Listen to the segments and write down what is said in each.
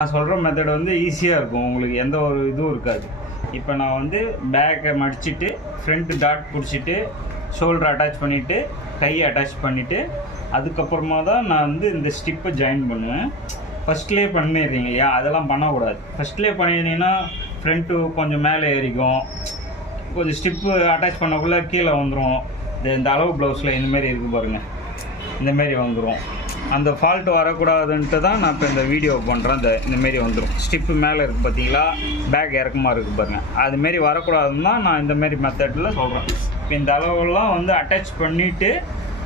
நான் சொல்கிற மெத்தட் வந்து ஈஸியாக இருக்கும். உங்களுக்கு எந்த ஒரு இதுவும் இருக்காது. இப்போ நான் வந்து பேக்கை மடிச்சிட்டு ஃப்ரண்ட் டாட் பிடிச்சிட்டு ஷோல்டர் அட்டாச் பண்ணிவிட்டு கையை அட்டாச் பண்ணிவிட்டு அதுக்கப்புறமா தான் நான் வந்து இந்த ஸ்டிப்பை ஜாயின் பண்ணுவேன். ஃபஸ்ட்லேயே பண்ணிடுறீங்க. இல்லையா அதெல்லாம் பண்ணக்கூடாது. ஃபஸ்ட்லேயே பண்ணியிருந்தீங்கன்னா ஃப்ரண்ட்டு கொஞ்சம் மேலே ஏறிக்கும். கொஞ்சம் ஸ்டிப்பு அட்டாச் பண்ணக்குள்ளே கீழே வந்துடும் இந்த இந்த அளவு ப்ளவுஸில் இந்தமாரி இருக்குது பாருங்கள் இந்தமாரி வந்துடும் அந்த ஃபால்ட் வரக்கூடாதுன்ட்டு தான் நான் இப்போ இந்த வீடியோ பண்ணுறேன் இந்த இந்தமாரி வந்துடும் ஸ்டிப்பு மேலே இருக்குது பார்த்தீங்களா பேக் இறக்கமாக இருக்குது பாருங்கள் அதுமாரி வரக்கூடாதுன்னு தான் நான் இந்தமாரி மெத்தடில் சொல்கிறேன் இப்போ இந்த அளவுலாம் வந்து அட்டாச் பண்ணிவிட்டு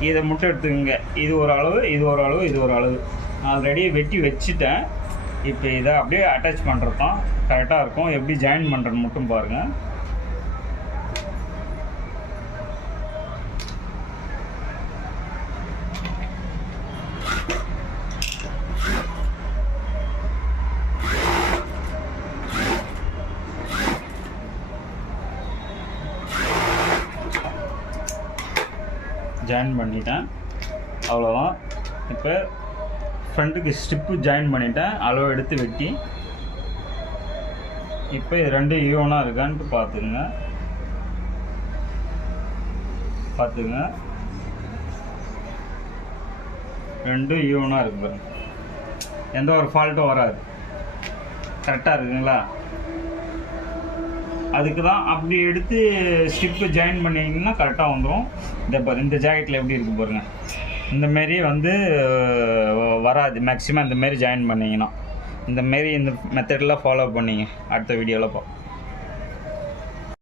இதை முட்டை எடுத்துக்கோங்க. இது ஒரு அளவு இது ஒரு அளவு இது ஒரு அளவு. ஆல்ரெடி வெட்டி வச்சுட்டேன். இப்போ இதை அப்படியே அட்டாச் பண்ணுறது தான் கரெக்டாக இருக்கும். எப்படி ஜாயின் பண்ணுறேன்னு மட்டும் பாருங்கள் ஜாயின் பண்ணிட்டேன். அவ்வளோதான் இப்போ ஃப்ரண்ட்டுக்கு ஸ்டிப்பு ஜாயின் பண்ணிட்டேன். அளவு எடுத்து வெட்டி. இப்போ இது ரெண்டும் ஈவனாக இருக்கான்ட்டு பார்த்துக்குங்க. பார்த்துக்குங்க. ரெண்டும் ஈவனாக இருக்கு எந்த ஒரு ஃபால்ட்டும் வராது. கரெக்டாக இருக்குங்களா? அதுக்கு தான் அப்படி எடுத்து ஸ்டிப்பு ஜாயின் பண்ணிங்கன்னா கரெக்டாக வந்துடும் இந்த பாரு இந்த ஜாக்கெட்டில் எப்படி இருக்கு பாருங்கள் இந்த மாரி வந்து வராது. மேக்ஸிமம் இந்த மாரி ஜாயின் பண்ணிங்கன்னா. இந்த மாரி இந்த மெத்தடில் ஃபாலோ பண்ணிங்க. அடுத்த வீடியோவில் பார்ப்போம்